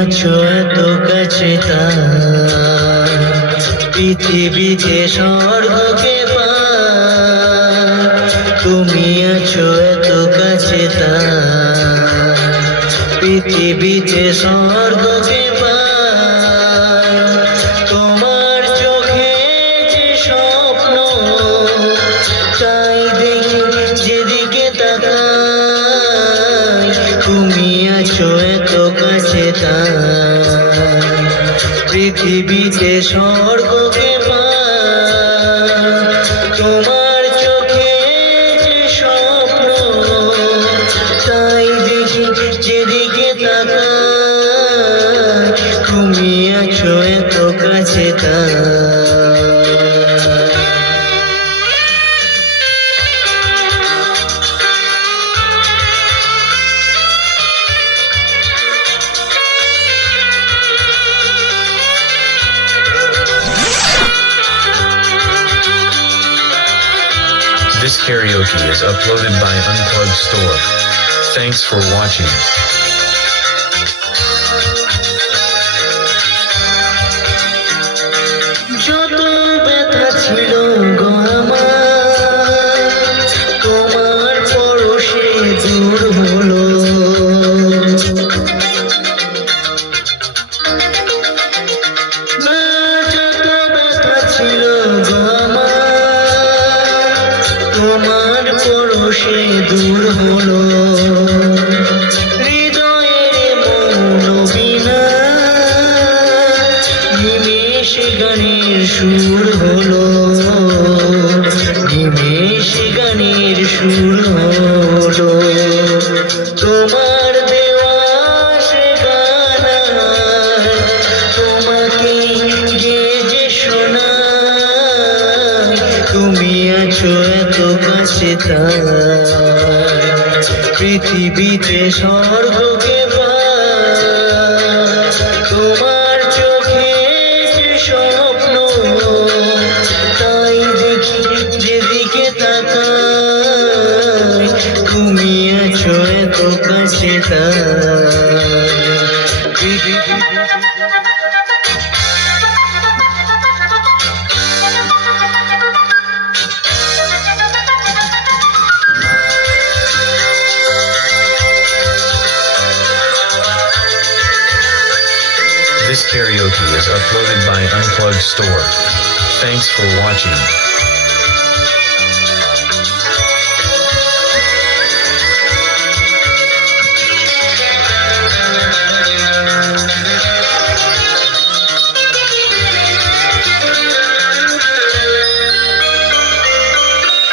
আছো এত কাছে তার, পৃথিবীতে স্বর্গকে পার। তুমি আছো এত কাছে তার, পৃথিবীতে স্বর্গকে পার। তোমার চোখে যে স্বপ্ন তাই দেখি যেদিকে তাকাই। তুমি আছো এত কাছে তার, পৃথিবীতে স্বর্গকে পার। তোমার চোখে যে স্বপ্ন তাই দেখি যেদিকে তাকাই। তুমি আছো এত কাছে তার। This karaoke is uploaded by Unplugged Store. Thanks for watching. যত ব্যথা ছিল গো আমার, তোমার পরশে দূর হলো। না, যত ব্যথা ছিল গো আমার, তোমার পরশে দূর হলো। হৃদয়ের মৌন বিনা নিমেষে গানের সুর হলো, নিমেষে গানের সুর হলো। তোমার দেওয়া সে গান তোমাকে যে শোনাই। তুমি আছো এত কাছে তার, পৃথিবীতে স্বর্গকে পার। তোমার চোখে যে স্বপ্ন তাই দেখি যেদিকে তাকাই। তুমি আছো এত কাছে তার। This karaoke is uploaded by Unplugged Store. Thanks for watching.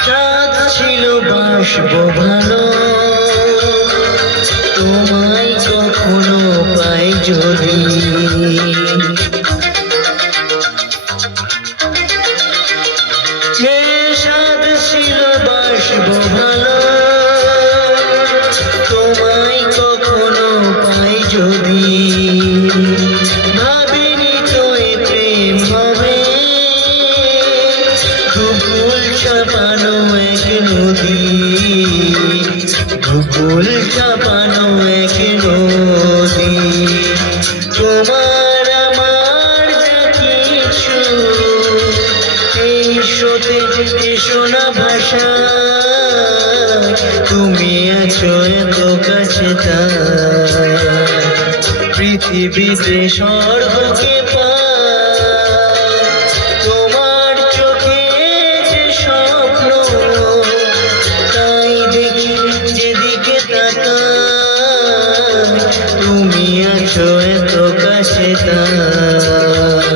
চাঁদ ছিল বাসবো ভালো, তোমায় কখনো পাই যদি। হে সাদ ছিল বাসবো ভালো, তোমায় কখনো পাই যদি। ভাবিনি তো এ প্রেম হবে, ধুপুল চাপানো এক নদী, ধুপুল চাপানো এক নদী। তোমার আমার যা কিছু এই স্রোতে এসো না ভাষা। তুমি আছো এত কাছে তার, পৃথিবীতে স্বর্গকে পার। তোমার চোখে যে স্বপ্ন তাই দেখি যেদিকে তাকাই। তুমি আছো এত কাছে তার।